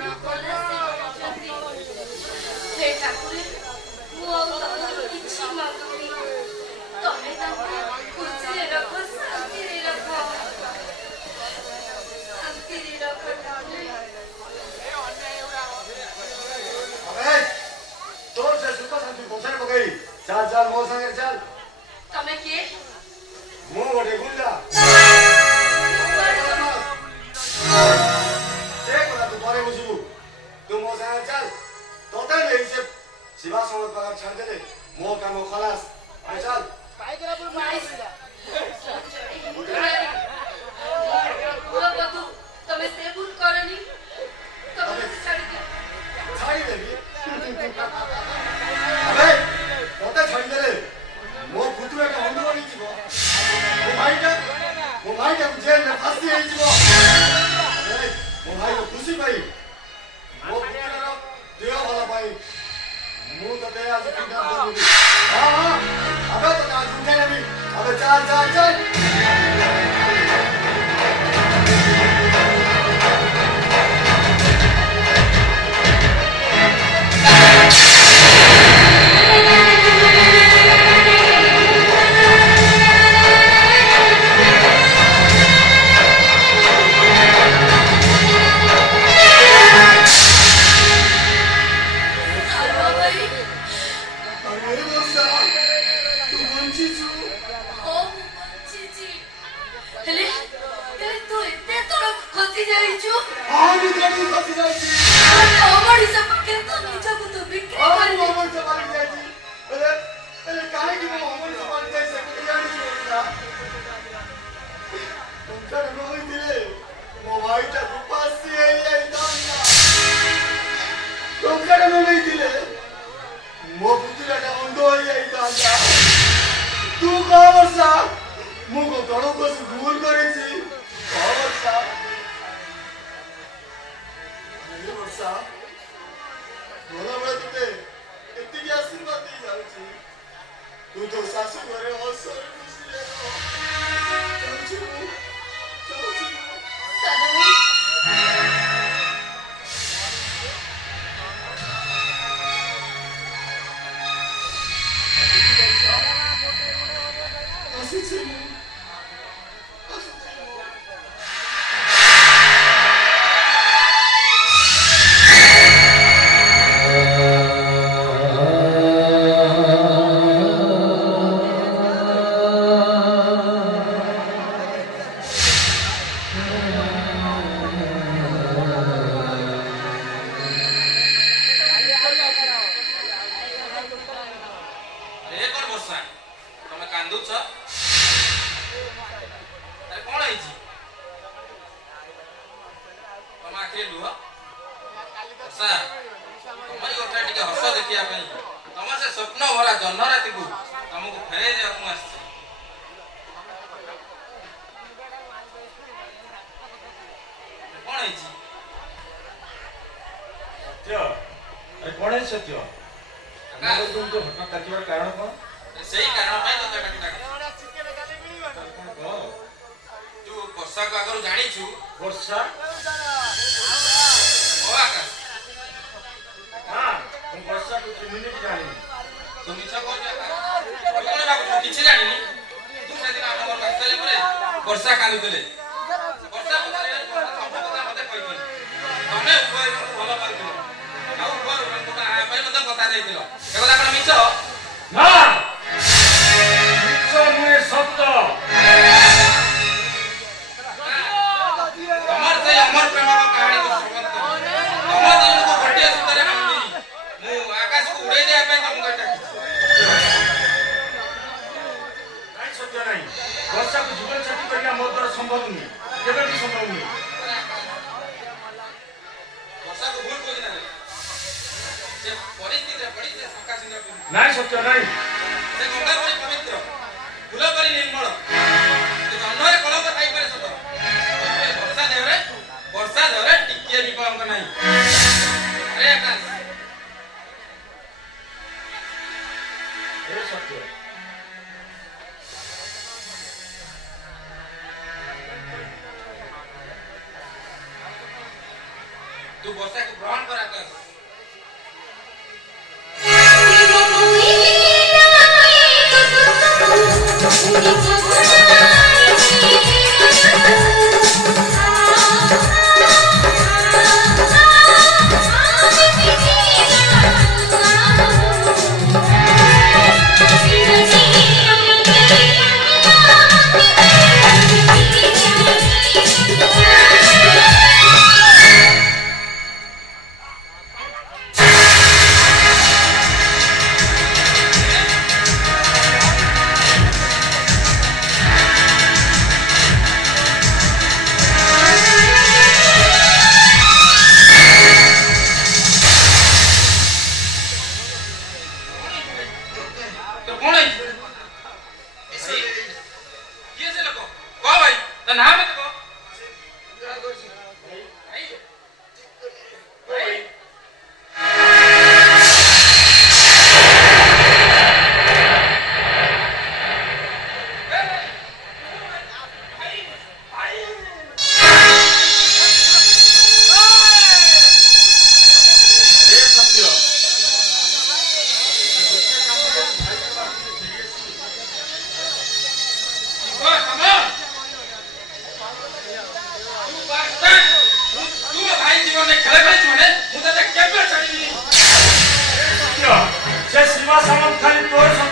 ନ କଲେ ସେ କହୁଛନ୍ତି ହେ ଠାକୁରେ ମୁଁ ଆଉ ତମଠୁ କିଛି ମାଗୁନି ତମେ ତାଙ୍କୁ ଖୁସିରେ ରଖ ଶାନ୍ତିରେ ରଖ ଠାକୁରେ। अबे तोर से सुपर शांति पोछाने पकई चल चल मो संगे चल ତମେ କିଏ? मो गोटे गुंडा से कोला तू परे बुझबू तू मो संगे चल तोते नहीं से शिवा समझ पकड़ छाड़ दे मो काम खलास अरे चल ତମେ ସେ ଭୁଲ କରନି ତମେ ଛାଡ଼ି ଦିଅ। छाड़ी देबी अबे तोते छाड़ी दे मो पुतुए का बंधु बनी जीवो मो भाई का जेल में फांसी है जीवो अबे मो भाई को खुशी पाई मो पुतुए रो देह वाला पाई मु तो ते आज किडनैप कर दूंगी हां अबे तो आज उठे नहीं अबे चल चल चल अरे दोस्ता तू बंची छु ହଁ ମୁଁ ବଞ୍ଚିଛି ହେଲେ ହେଲେ ତୁ ଏତେ ତଳକୁ ଖସି ଯାଇଛୁ हां तू तेरी फंसी जाई ଅମଣିଷ ପାଖରେ ତ ନିଜକୁ ତୁ ବିକ୍ରି हां କରି मो मन से मारी जाई अरे अरे काहे की मो मन से मारी जाई से के जानी छु बेटा तुम कर रोई दिले मो भाई ता उपासी है ये दाना तुम कर रोई दिले मो पुतला का बंधु है ये दाना तू का वर्षा मु को तड़ो को भूल करी छी का वर्षा अरे वर्षा बोला बड़ा तुते कितनी की आशीर्वाद दी जाऊ छी तू तो सासू घरे हंसो खुशी रे चलू ସଦାବେଳେ आसी छी ଏ କଣ ବର୍ଷା ତମେ କାନ୍ଦୁଛ ଆରେ କଣ ହେଇଛି ତମ ଆଖିରେ ଲୁହ ବର୍ଷା ତମରି ଗୋଟେ ଟିକେ ହସ ଦେଖିବା ପାଇଁ ତମର ସେ ସ୍ୱପ୍ନ ଭରା ଜହ୍ନ ରାତିକୁ ତମକୁ ଫେରେଇ ଦେବାକୁ ମୁଁ ଆସିଛି କଣ ହେଇଛି सत्य अरे कौन है सत्य हमारे तुम तो हटना ताकिबार कारण कौन ସେଇ କାରଣ ପାଇଁ ତତେ ଡାକିଲା कौन ତୁ ବର୍ଷାକୁ ଆଗରୁ ଜାଣିଛୁ वर्षा ଓ ଆକାଶ हाँ तुम वर्षा को चिन्हित की जानी ତୁ ମିଛ କହୁଛୁ ଆକାଶ ତୁ କଣ ଭାବୁଛୁ କିଛି ଜାଣିନି ତୁ ସେଦିନ ଆମ ଘରକୁ ଆସିଲେ ପରେ ବର୍ଷା କାନ୍ଦୁଥିଲେ ବର୍ଷା ପଚାରିଲେ ବର୍ଷା ସବୁ କଥା ମତେ କହିଥିଲେ ତମେ ଉଭୟଙ୍କୁ ଭଲ ପାଉଥିଲ ଆଉ ଉଭୟଙ୍କୁ ବାହା ହେବା ପାଇଁ ମଧ୍ୟ କଥା ଦେଇଥିଲ ଏ କଥା କଣ ମିଛ ना मिଛ ନୁହେଁ ସତ୍ୟ ତମର ସେଇ ଅମର ପ୍ରେମର କାହାଣୀକୁ ସମର୍ଥ ତମ ଦିନକୁ ଗୋଟିଏ ସୂତାରେ ବାନ୍ଧି ମୁଁ ଆକାଶକୁ ଉଡେଇ ଦେବା ପାଇଁ ତମକୁ ଡାକିଛି नहीं सत्य नहीं वर्षा को जीवन साथी करना मोर द्वारा संभव नहीं केवल भी संभव नहीं ବର୍ଷାକୁ ଭୁଲ ବୁଝି ନାହିଁ ସେ ପରିସ୍ଥିତିରେ ପଡ଼ି ସେ ଶଙ୍କା ସିନ୍ଦୁର ପିନ୍ଧି नहीं सत्य नहीं ସେ ଗଙ୍ଗା ପରି ପବିତ୍ର ଫୁଲ ପରି ନିର୍ମଳ ସେ ଜହ୍ନରେ କଳଙ୍କ ଥାଇପାରେ ସତ କିନ୍ତୁ ଏ ବର୍ଷା ଦେହରେ ଟିକିଏ ବି କଳଙ୍କ ନାହିଁ ଆରେ ଆକାଶ ये सत्य ତୁ तू वर्षा को ग्रहण करा कर तो कौन है ये से लोग कहो भाई तो नाम है तो हे सत्य भाई जीवन में खेले खेले छुड़े मुझे तो क्या छाड़ी सत्य से सीमा सामंत खाली तोर